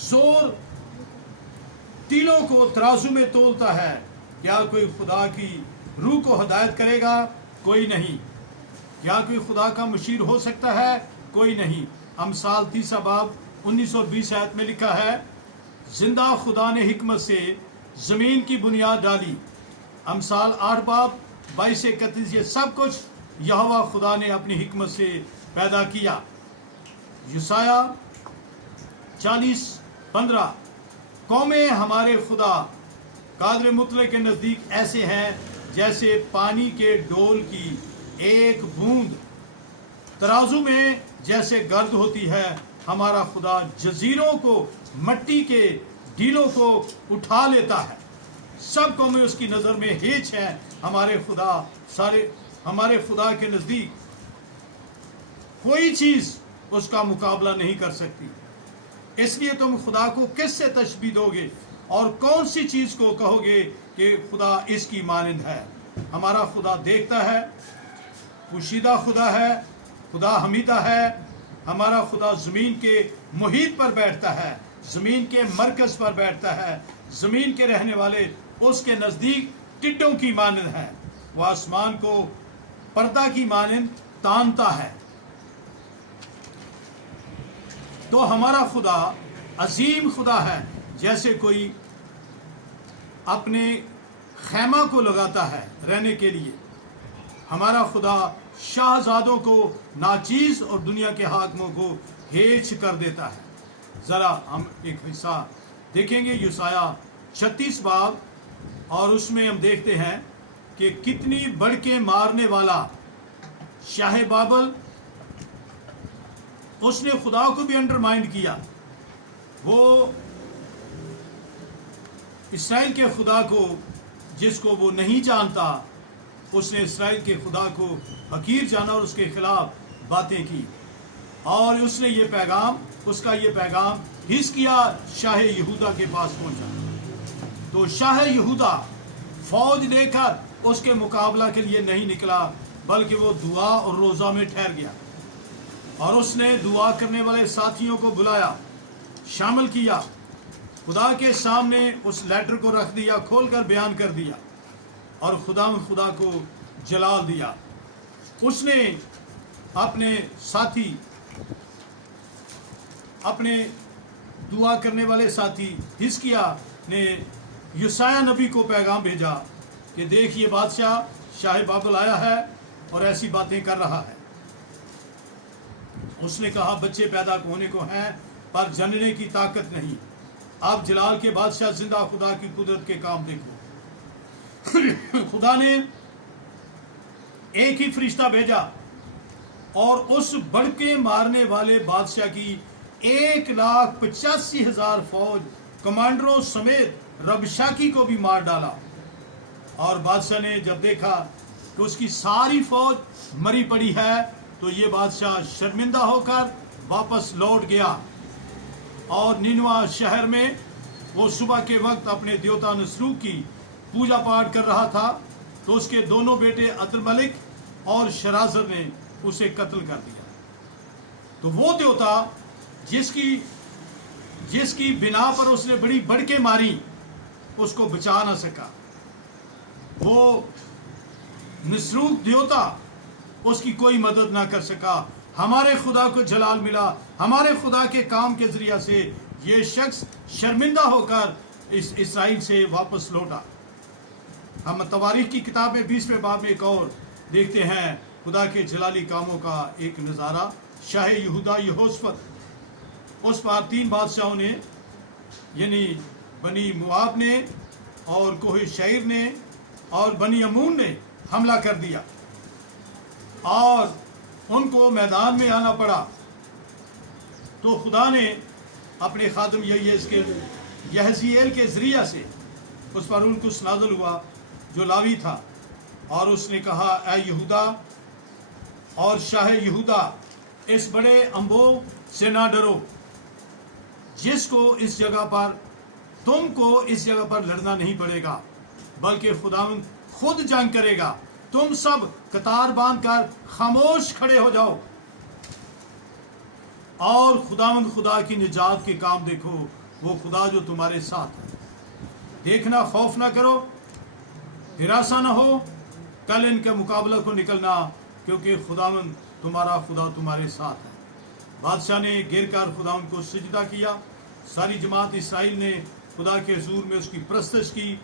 زور تیلوں کو ترازو میں تولتا ہے، کیا کوئی خدا کی روح کو ہدایت کرے گا؟ کوئی نہیں۔ کیا کوئی خدا کا مشیر ہو سکتا ہے؟ کوئی نہیں۔ امثال 3 باب 19 اور 20 آیت میں لکھا ہے، زندہ خدا نے حکمت سے زمین کی بنیاد ڈالی۔ امثال 8 باب 22 سے 31، یہ سب کچھ یہوہ خدا نے اپنی حکمت سے پیدا کیا۔ یسایہ 40:15، قومیں ہمارے خدا قادر مطلق کے نزدیک ایسے ہیں جیسے پانی کے ڈول کی ایک بوند ترازو میں جیسے گرد ہوتی ہے۔ ہمارا خدا جزیروں کو، مٹی کے ڈھیلوں کو اٹھا لیتا ہے۔ سب قومیں اس کی نظر میں ہیچ ہیں۔ ہمارے خدا کے نزدیک کوئی چیز اس کا مقابلہ نہیں کر سکتی۔ اس لیے تم خدا کو کس سے تشبیہ دو گے اور کون سی چیز کو کہو گے کہ خدا اس کی مانند ہے؟ ہمارا خدا دیکھتا ہے، پوشیدہ خدا ہے، خدا حمیدہ ہے۔ ہمارا خدا زمین کے محیط پر بیٹھتا ہے، زمین کے مرکز پر بیٹھتا ہے۔ زمین کے رہنے والے اس کے نزدیک ٹڈوں کی مانند ہے۔ وہ آسمان کو پردہ کی مانند تانتا ہے۔ تو ہمارا خدا عظیم خدا ہے، جیسے کوئی اپنے خیمہ کو لگاتا ہے رہنے کے لیے۔ ہمارا خدا شاہزادوں کو ناچیز اور دنیا کے حاکموں کو ہیچ کر دیتا ہے۔ ذرا ہم ایک حصہ دیکھیں گے یسایہ 36 باب، اور اس میں ہم دیکھتے ہیں کہ کتنی بڑکے مارنے والا شاہ بابل، اس نے خدا کو بھی انڈرمائنڈ کیا۔ وہ اسرائیل کے خدا کو، جس کو وہ نہیں جانتا، اس نے اسرائیل کے خدا کو حقیر جانا اور اس کے خلاف باتیں کی، اور اس نے اس کا یہ پیغام حزقیہ شاہ یہودا کے پاس پہنچا۔ تو شاہ یہودا فوج لے کر اس کے مقابلہ کے لیے نہیں نکلا، بلکہ وہ دعا اور روزہ میں ٹھہر گیا، اور اس نے دعا کرنے والے ساتھیوں کو بلایا، شامل کیا، خدا کے سامنے اس لیٹر کو رکھ دیا، کھول کر بیان کر دیا، اور خدا کو جلال دیا۔ اس نے اپنے ساتھی، اپنے دعا کرنے والے ساتھی حزقیہ نے یسایہ نبی کو پیغام بھیجا کہ دیکھ، یہ بادشاہ شاہ بابل آیا ہے اور ایسی باتیں کر رہا ہے۔ اس نے کہا، بچے پیدا ہونے کو ہیں پر جننے کی طاقت نہیں۔ آپ جلال کے بادشاہ زندہ خدا کی قدرت کے کام دیکھو۔ خدا نے ایک ہی فرشتہ بھیجا اور اس بڑکے مارنے والے بادشاہ کی 1,85,000 فوج کمانڈروں سمیت ربشاکی کو بھی مار ڈالا۔ اور بادشاہ نے جب دیکھا کہ اس کی ساری فوج مری پڑی ہے تو یہ بادشاہ شرمندہ ہو کر واپس لوٹ گیا، اور نینوا شہر میں وہ صبح کے وقت اپنے دیوتا نسروک کی پوجا پاٹ کر رہا تھا، تو اس کے دونوں بیٹے ادرملک اور شرازر نے اسے قتل کر دیا۔ تو وہ دیوتا جس کی بنا پر اس نے بڑی بڑکے ماری، اس کو بچا نہ سکا۔ وہ نسروک دیوتا اس کی کوئی مدد نہ کر سکا۔ ہمارے خدا کو جلال ملا، ہمارے خدا کے کام کے ذریعہ سے یہ شخص شرمندہ ہو کر اسرائیل سے واپس لوٹا۔ ہم تواریخ کی کتاب میں 20ویں باب میں ایک اور دیکھتے ہیں خدا کے جلالی کاموں کا ایک نظارہ۔ شاہ یہودا یہوشافط، اس پر 3 بادشاہوں نے، یعنی بنی مواب نے اور کوہ شعیر نے اور بنی امون نے حملہ کر دیا، اور ان کو میدان میں آنا پڑا۔ تو خدا نے اپنے خادم یحزیل کے ذریعہ سے اس پر روح القدس نازل ہوا جو لاوی تھا، اور اس نے کہا، اے یہودا اور شاہ یہودا، اس بڑے انبو سے نہ ڈرو، تم کو اس جگہ پر لڑنا نہیں پڑے گا، بلکہ خداوند خود جنگ کرے گا۔ تم سب قطار باندھ کر خاموش کھڑے ہو جاؤ اور خداوند خدا کی نجات کے کام دیکھو۔ وہ خدا جو تمہارے ساتھ ہے۔ دیکھنا خوف نہ کرو، ہراساں نہ ہو کل ان کے مقابلہ کو نکلنا، کیونکہ خداوند تمہارا خدا تمہارے ساتھ ہے۔ بادشاہ نے گر کر خداوند کو سجدہ کیا، ساری جماعت اسرائیل نے خدا کے حضور میں اس کی پرستش کی،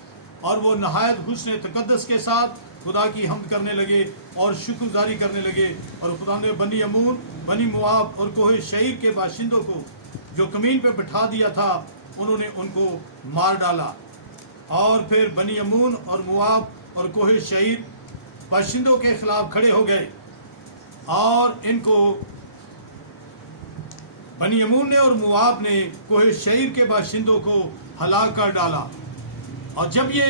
اور وہ نہایت حسن تقدس کے ساتھ خدا کی حمد کرنے لگے اور شکر گزاری کرنے لگے۔ اور خدا نے بنی امون، بنی مواب اور کوہ شعیر کے باشندوں کو جو کمین پہ بٹھا دیا تھا، انہوں نے ان کو مار ڈالا۔ اور پھر بنی امون اور مواب اور کوہ شعیر باشندوں کے خلاف کھڑے ہو گئے، اور ان کو بنی امون نے اور مواب نے کوہ شعیر کے باشندوں کو ہلاک کر ڈالا۔ اور جب یہ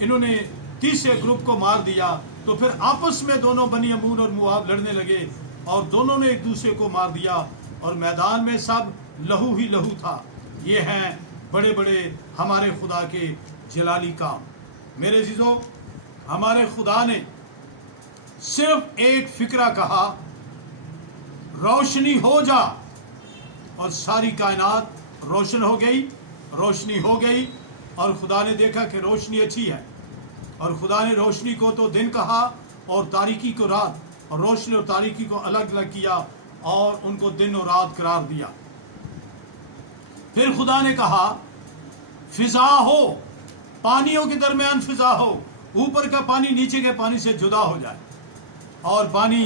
انہوں نے تیسرے گروپ کو مار دیا تو پھر آپس میں دونوں بنی امون اور مواب لڑنے لگے، اور دونوں نے ایک دوسرے کو مار دیا، اور میدان میں سب لہو ہی لہو تھا۔ یہ ہیں بڑے بڑے ہمارے خدا کے جلالی کام۔ میرے عزیزو، ہمارے خدا نے صرف ایک فکرہ کہا، روشنی ہو جا، اور ساری کائنات روشن ہو گئی، روشنی ہو گئی، اور خدا نے دیکھا کہ روشنی اچھی ہے، اور خدا نے روشنی کو تو دن کہا اور تاریکی کو رات، اور روشنی اور تاریکی کو الگ الگ کیا اور ان کو دن اور رات قرار دیا۔ پھر خدا نے کہا فضا ہو، پانیوں کے درمیان فضا ہو، اوپر کا پانی نیچے کے پانی سے جدا ہو جائے، اور پانی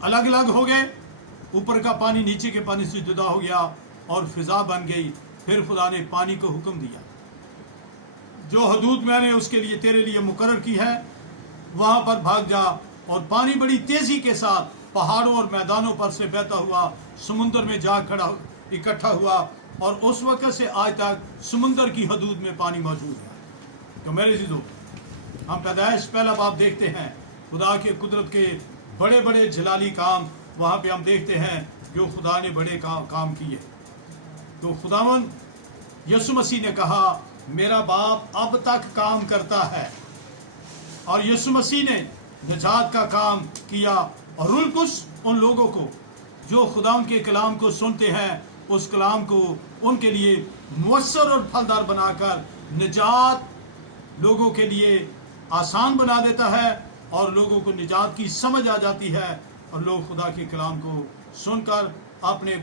الگ الگ ہو گئے، اوپر کا پانی نیچے کے پانی سے جدا ہو گیا اور فضا بن گئی۔ پھر خدا نے پانی کو حکم دیا، جو حدود میں نے اس کے لیے تیرے لیے مقرر کی ہے وہاں پر بھاگ جا، اور پانی بڑی تیزی کے ساتھ پہاڑوں اور میدانوں پر سے بہتا ہوا سمندر میں جا اکٹھا ہوا، اور اس وقت سے آج تک سمندر کی حدود میں پانی موجود ہے۔ تو میرے عزیزو، ہم پیدائش پہلا باب دیکھتے ہیں، خدا کے قدرت کے بڑے بڑے جلالی کام وہاں پہ ہم دیکھتے ہیں جو خدا نے بڑے کام کیے۔ تو خداوند یسوع مسیح نے کہا میرا باپ اب تک کام کرتا ہے، اور یسوع مسیح نے نجات کا کام کیا، اور روح القدس ان لوگوں کو جو خداوند کے کلام کو سنتے ہیں اس کلام کو ان کے لیے مؤثر اور پھلدار بنا کر نجات لوگوں کے لیے آسان بنا دیتا ہے، اور لوگوں کو نجات کی سمجھ آ جاتی ہے، اور لوگ خدا کے کلام کو سن کر اپنے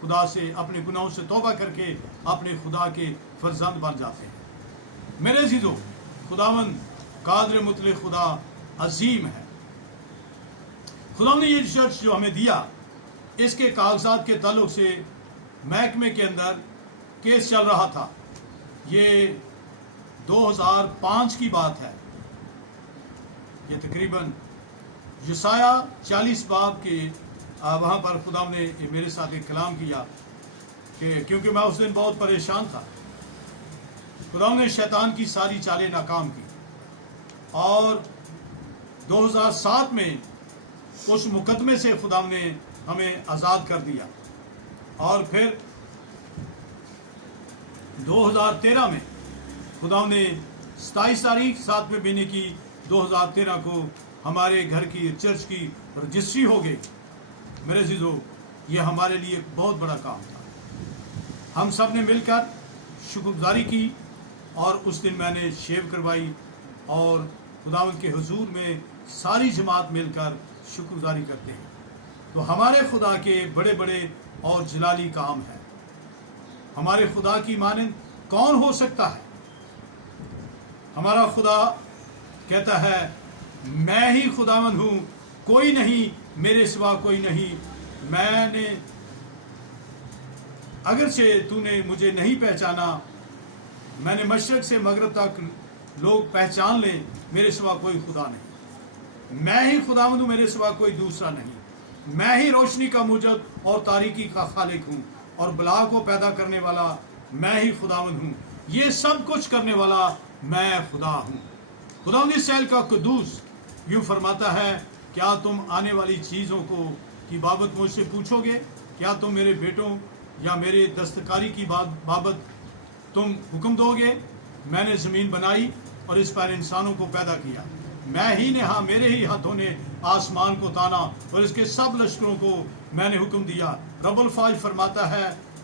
خدا سے، اپنے گناہوں سے توبہ کر کے اپنے خدا کے فرزند بن جاتے ہیں۔ میرے عزیزو، خداوند قادر مطلق خدا عظیم ہے۔ خدا نے یہ چرچ جو ہمیں دیا، اس کے کاغذات کے تعلق سے محکمے کے اندر کیس چل رہا تھا۔ یہ 2005 کی بات ہے۔ یہ تقریباً یسایہ 40 باب کے وہاں پر خدا نے میرے ساتھ ایک کلام کیا کہ کیونکہ میں اس دن بہت پریشان تھا، خدا نے شیطان کی ساری چالیں ناکام کی، اور 2007 میں اس مقدمے سے خدا نے ہمیں آزاد کر دیا، اور پھر 2013 میں خدا نے 27 تاریخ 7 مہینے کی 2013 کو ہمارے گھر کی چرچ کی رجسٹری ہو گئی۔ میرے عزیزو، یہ ہمارے لیے ایک بہت بڑا کام تھا۔ ہم سب نے مل کر شکر گزاری کی، اور اس دن میں نے شیو کروائی، اور خداوند کے حضور میں ساری جماعت مل کر شکر گزاری کرتے ہیں۔ تو ہمارے خدا کے بڑے بڑے اور جلالی کام ہیں۔ ہمارے خدا کی مانند کون ہو سکتا ہے؟ ہمارا خدا کہتا ہے میں ہی خداوند ہوں، کوئی نہیں، میرے سوا کوئی نہیں۔ میں نے اگرچہ تو نے مجھے نہیں پہچانا، میں نے مشرق سے مغرب تک لوگ پہچان لیں، میرے سوا کوئی خدا نہیں۔ میں ہی خداوند ہوں، میرے سوا کوئی دوسرا نہیں۔ میں ہی روشنی کا موجد اور تاریکی کا خالق ہوں، اور بلا کو پیدا کرنے والا میں ہی خداوند ہوں۔ یہ سب کچھ کرنے والا میں خدا ہوں۔ خداوند اسرائیل کا قدوس یوں فرماتا ہے، کیا تم آنے والی چیزوں کی بابت مجھ سے پوچھو گے؟ کیا تم میرے بیٹوں یا میرے دستکاری کی بابت تم حکم دو گے؟ میں نے زمین بنائی اور اس پر انسانوں کو پیدا کیا، میں ہی نے، ہاں میرے ہی ہاتھوں نے آسمان کو تانا اور اس کے سب لشکروں کو میں نے حکم دیا۔ رب الفاظ فرماتا ہے